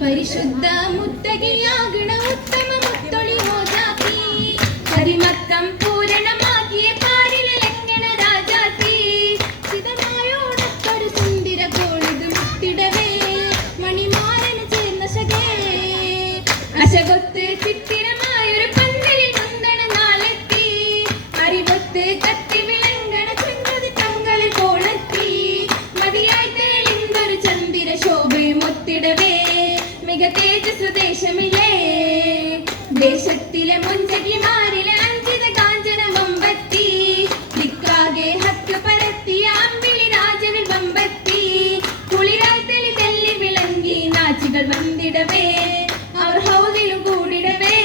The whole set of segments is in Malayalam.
പരിശുദ്ധ മുത്തകിയാകണ ഉത്തമ മുത്തൊളി മോജാത്തി ഹരിമത്തം പൂരണമാക്കിയ പാരിലെങ്ങണ രാജാത്തി ചിതമായോടത്തൊരു സുന്ദര കോളിത് മുത്തിടവേ മണിമാരന് ചേർന്ന ശകേ അശകൊത്ത് ചിത്തിരമായൊരു പന്തലിൽ മുന്തണ നാളെത്തി അറിവൊത്ത് കത്തി വിളങ്ങണ ചന്ദ്രതി തങ്ങളിൽ കോളെത്തി മതിയായി തെളിന്തൊരു ചന്ദ്ര ശോഭയും ഒത്തിടവേ മിക തേജസ് ദേശമില്ലേ ദേശത്തിലെ മുഞ്ചകിമാരിലെ അഞ്ചിത കാഞ്ചന വമ്പത്തി ദിക്കാകെ ഹക്ക് പരത്തിയ അമ്പിളി രാജനിൽ വമ്പത്തി കുളിരാൽ തെളി തെല്ലി വിളങ്ങി നാച്ചികൾ വന്നിടവേ അവർ ഹൗദിലും കൂടിടവേ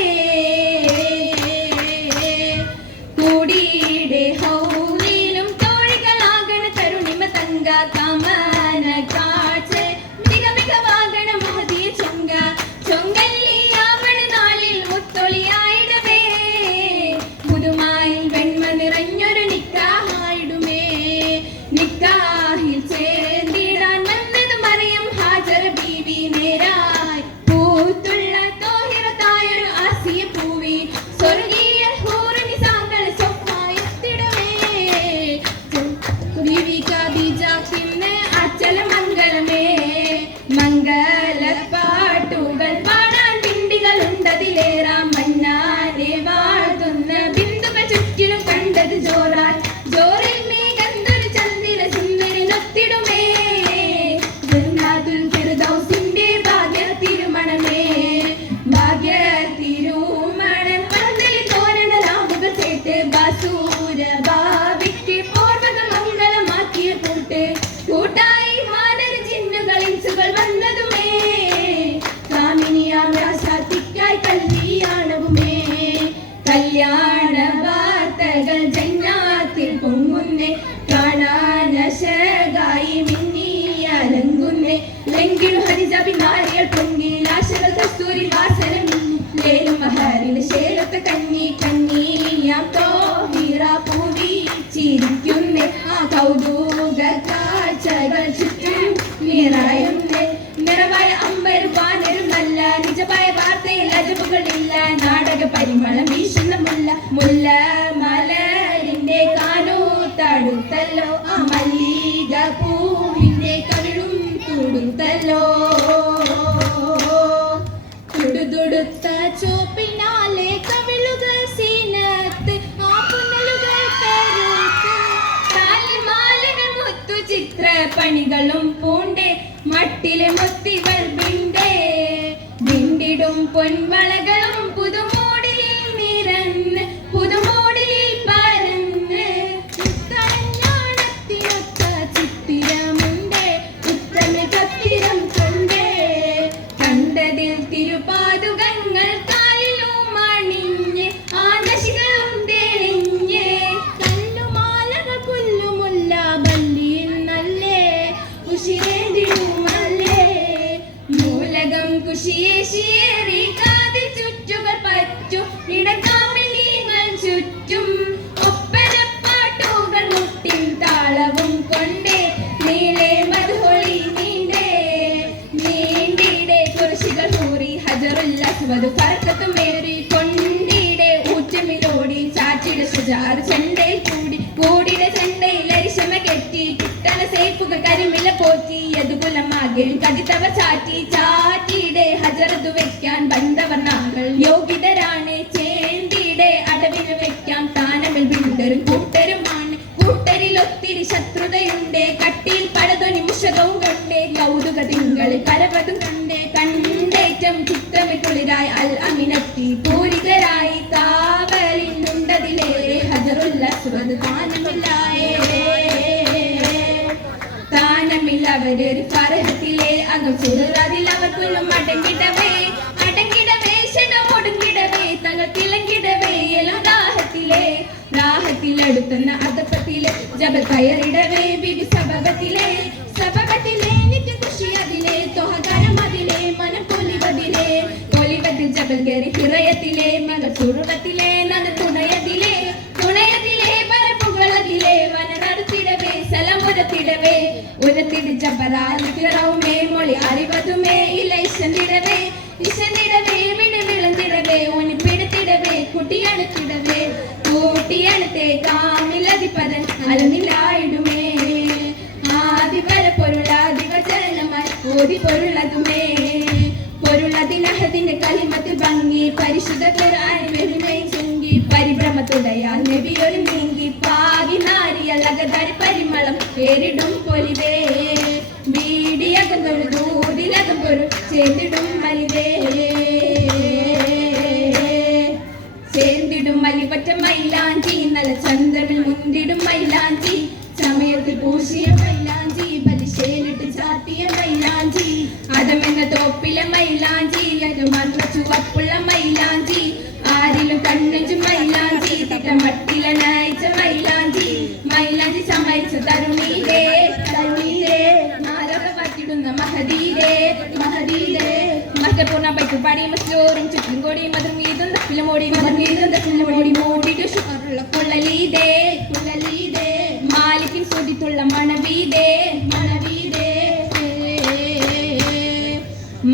കൂടിയിടെ ഹൗദിലും തോഴികളാകണ തരുണിമ തങ്ക കമന കാഴ്ച മിക മികവാകണ മഹതിയ ചൊങ്ക ചൊങ്കല്ലി ആവണ നാളിൽ മുത്തൊളിയായിടവേ പുതുമായിൽ വെണ്മ നിറഞ്ഞൊരു നിക്കാഹായിടുമേ നിക്കാഹിൽ ചേർന്നിടാൻ വന്നത് മറിയം ഹാജറ ബീവി നേരായി പൂത്തുള്ള തോഹിറത്തായൊരു ആസിയ പൂവി സ്വർഗീയ ഹൂറിനി സാങ്കൾ സ്വപ്നായെത്തിടവേ ബീവി കാബീജാക്കിന്ന് അച്ചല മംഗളമേ മംഗളപ്പാട്ടുകൾ പാടാൻ പിണ്ടികളുണ്ടതിലേറാം മന്നാനെ വാഴ്ത്തുന്ന ബിന്ദുകൾ ചുറ്റിലും കണ്ടത് ജോറാൻ ജോറിൽ നീകന്തൊരു ചന്ദ്ര സുന്ദരനൊത്തിടുമേ ജന്നാത്തുൽ ഫിർദൗസിന്റെ ഭാഗ്യ തിരുമണമേ ഭാഗ്യ തിരുമണൻ പന്തലിൽ തോരണ ലാമ്പുകൾ ചേട്ട് ബാസൂര ഭാവിക്ക് പൂർവ്വത മംഗളമാക്കിയ കൂട്ട് കൂട്ടായി മാനര ചിഹ്നുകൾ ഇൻസുകൾ വന്നതുമേ കാമിനിയാം രാശാത്തിക്കായി കല്യാണവുമേ കല്യാണ വാർത്തകൾ ജന്നാത്തിൽ പൊങ്ങുന്നേ കാണാനശകായി മിന്നി അലങ്കുന്നേ ലെങ്കിലും ഹരിജാബിമാരികൾ പൊങ്ങി ലാശകൾ കസ്തൂരി വാസന മിന്നി ലേലും മഹരിൽ ശേലത്തെ കന്നി കന്നിയാം തോഹിറ പൂവി ചിരിക്കുന്നേ ആ കൗതുക കാഴ്ചകൾ ചുറ്റും നിറയുന്നേ നിറവായ അമ്പരും വാനരും നല്ല നിജമായ വാർത്തയിൽ അജബുകളില്ല നാടക പരിമളം വീശുന്ന മുല്ല മുല്ല മലരിന്റെ കാനോ തടുത്തല്ലോ ആ മല്ലിക പൂവിന്റെ കവിളും തുടുത്തല്ലോ തുടുതുടുത്ത ചോപ്പിനാലെ കവിളുകൾ സീനത്ത് ആ പുനലുകൾ പെരുത്ത് താലിമാലകൾ മുത്തു ചിത്ര പണികളും പൂണ്ടേ മട്ടിലെ മുത്തികൾ ബിണ്ടേ ബിണ്ടിടും പൊൻവളകളും പുതുമോടിലിൽ നിറന്ന് പുതുമോടിലിൽ പരന്ന് ഉത്തരഞ്ഞാണത്തിനൊത്ത ചിത്തിരമുണ്ടേ ഉത്തമ കത്തിരം കൊണ്ടേ കണ്ടതിൽ തിരുപാതുകങ്ങൾ കാലിലും അണിഞ്ഞ് ആദശികളും തെളിഞ്ഞ് കല്ലുമാലകൾ പുല്ലുമുല്ല ബല്ലിയിൽ നല്ലേ ഉശിരേതിടുമല്ലേ മൂലകം കുശിയേശിയേറി കാതിൽ ചുറ്റുകൾ പറ്റു ഇടക്കാമിലീങ്ങൾ ചുറ്റും ഒപ്പനപ്പാട്ടുകൾ മുട്ടിൻ താളവും കൊണ്ടേ നീളെ മധുഹൊളി നീണ്ടേ നീണ്ടിടെ കുറിശികൾ കൂറി ഹജറുൽ അസ്വദ് ഫർക്കത്തുമേറി കൊണ്ടിടെ ഊറ്റമിലോടി ചാറ്റിട സുജാർ ചെണ്ടയിൽ കൂടി കൂടിടെ ചെണ്ടയിൽ അരിശമ കെട്ടി കുട്ടന സേഫുകൾ കരിമില പോറ്റി യദുകുലമാകിൽ കടിത്തവ ചാറ്റി ചാറ്റിടെ ഹജറതു വെക്കാൻ ബന്ധവർ നാങ്ങൾ യോഗ്യതരാണ് ചേന്തിടെ അടവിന് വെക്കാൻ താനമിൽ ബിന്ദരും കൂട്ടരുമാണ് കൂട്ടരിൽ ഒത്തിരി ശത്രുതയുണ്ട് കട്ടിയിൽ പടതൊനി മുഷകവും കണ്ടേ കൗതുക തിങ്കളിൽ പരവതും കണ്ടേ കണ്ടേറ്റം ചിത്രമി കുളിരായി അൽ അമിനത്തി പൂരിതരായി കാവലിനുണ്ടതിലേറെ ഹജറുൽ അസ്വദ് താനമില്ലവരൊരു ഫർഹത്തിലെ അകം ചുരുളതിൽ അവർക്കുള്ളും അടങ്ങിടവേ ക്ഷണം ഒടുങ്ങിടവേ തങ്ങൾ തിളങ്ങിടവേ എല്ലാം രാഹത്തിലടുത്തുന്ന അധപ്പത്തിലെ ജബൽ കയറിടവേ ബിബി സബബത്തിലെ നിത്യ ഖുഷി അതിലെ തോഹകാരം അതിലെ മനം കൊലിവതിൽ ജബൽ കയറി ഹിറയത്തിലെ മകൾ സുറുവത്തിലെ നദ തുണയതിലെ പരപ്പുകളതിലെ വന നടത്തിടവേ സലമുരത്തിടവേ ഉരത്തിടി ജബറാൽ ഫിറൗമേ മൊഴി അറിവതുമേ ഇലൈശ വിശന്നിടവേ വിശന്നിടവേ വിട വിളന്നിടവേ ഒനിപ്പിടത്തിടവേ കുട്ടിയണത്തിടവേ കൂട്ടിയണത്തെ കാമിലതിപദൻ അലനിലായിടുമേ ആദിവര പൊരുളാദിവചനമായി ഓതി പൊരുളതുമേ പൊരുളതിനഹതിന്റെ കലിമത്ത് ഭംഗി പരിശുദ്ധ ഖുർആനിൽ വെളിമൈ ചുങ്കി പരിഭ്രമത്തുടയാൽ നബിയൊരു നീങ്ങി പാകി നാരിയലകതാരി പരിമളം പേരിടും പൊലിവേ വീടിയകന്നൊരു ദൂതിലകം പൊരു ചേർന്നിടും മലിവേ ചേർന്നിടും മലിപറ്റ മൈലാഞ്ചി നല്ല ചന്ദ്രനിൽ മുന്തിടും മൈലാഞ്ചി സമയത്തിൽ പൂശിയ മൈലാഞ്ചി ബലിശേലിട്ട് ചാത്തിയ മൈലാഞ്ചി അതമെന്ന തോപ്പിലെ മൈലാഞ്ചി മന്ത്ര ചുവപ്പുള്ള മൈലാഞ്ചി ആരിലും കണ്ണഞ്ചു മൈലാഞ്ചി തിട്ടമട്ടിലെ നയിച്ച മൈലാഞ്ചി മൈലാഞ്ചി സമയിച്ച തരുണീരേ തരുണീരേ നാരക പറ്റിടുന്ന മഹദീരേ മഹദീരേ മഹപൂർണ്ണ ബൈക്ക് പാടി മസ്ലോറും ചുറ്റും കോടി മധുരം മീതും തപ്പിലുമോടി മധുരം മീതും തപ്പിലുമോടി മോടിയിട്ട് ഷുഗറുള്ള കുള്ളലീതേ കുള്ളലീതേ മാലിക്കിൻ സുതിത്തുള്ള മണവീതേ മണവീതേ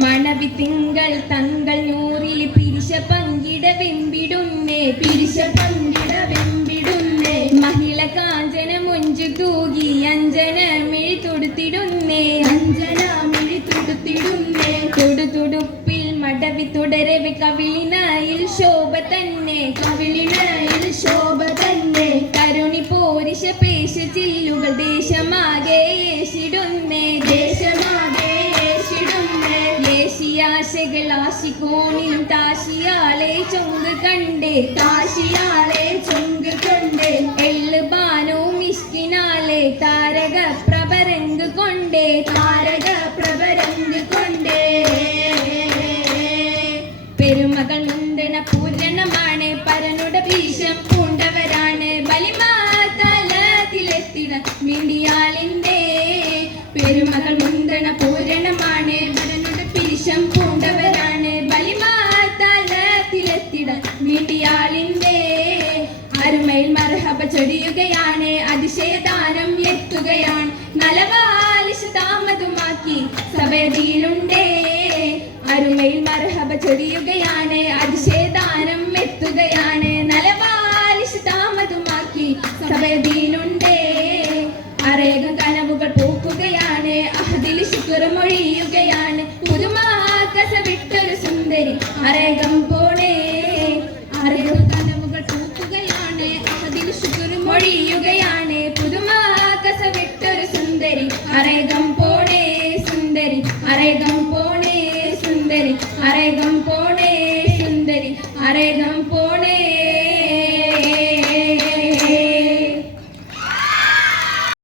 മണവി തിങ്കൾ തങ്കൾ നൂറിൽ പിരിശ പങ്കിട വെമ്പിടുന്നേ പിരിശ പങ്കിട വെമ്പിടുന്നേ മഹിള കാഞ്ചന മുഞ്ചു തൂകി അഞ്ജന മിഴി തൊടുത്തിടുന്നേ അഞ്ജന മിഴി തൊടുത്തിടുന്നേ തൊടുതുടുപ്പിൽ മടവി തുടരവെ കവിളിനായിൽ ശോഭ തന്നെ കവിളിനായിൽ ശോഭ തന്നെ കരുണി പോരിശ പേശ ചില്ലുകൾ ദേശമാകെ യേശിടുന്നേ ദേശമാകെ യേശിടുന്നേ യേശിയാശകൾ ആശിക്കോണിലും താശിയാളെ ചൊങ്ക് കണ്ടേ താശിയാളെ ചൊങ്ക് കണ്ടേ എള്ളു ബാനോ മിഷ്കിനാലെ താരക പ്രഭരങ്ക് കൊണ്ടേ താരക പ്രഭരങ്ക് കൊണ്ടേ പെരുമകൾ മുന്തന പൂരണമാണ് പരനുട ഭീഷം പൂണ്ടവരാണ് ബലിമാതലത്തിലെത്തിട മീണ്ടിയാളിന്റെ പെരുമകൾ മുന്തന പൂരണമാണ് പരനുട ഭീഷം പൂണ്ടവരാണ് ബലിമാതലത്തിലെത്തിട മീണ്ടിയാളിന്റെ അരുമയിൽ മർഹബ ചൊരിയുകയാണ് അതിശയദാനം എത്തുകയാണ് നലവാലിശ താമതുമാക്കി സഭയതിയിലുണ്ടേ അരുമയിൽ മർഹബ ചൊരിയുകയാണ് അതിശയദാനം എത്തുകയാണ് നലവാലിശ താമതുമാക്കി സഭയതിയിലുണ്ടേ അരേകം കനവുകൾ പൂക്കുകയാണ് അഹദിൽ ശുക്ർ മൊഴിയുകയാണ് പുതുമാക്കസ വിട്ടൊരു സുന്ദരി അരേകം പോണേ അരേകം കനവുകൾ പൂക്കുകയാണ് അഹദിൽ ശുക്ർ മൊഴിയുകയാണ് പുതുമാക്കസ വിട്ടൊരു സുന്ദരി അരേകം പോണേ സുന്ദരി അരേകം പോണേ സുന്ദരി അരേകം പോണേ സുന്ദരി അരേകം പോണേ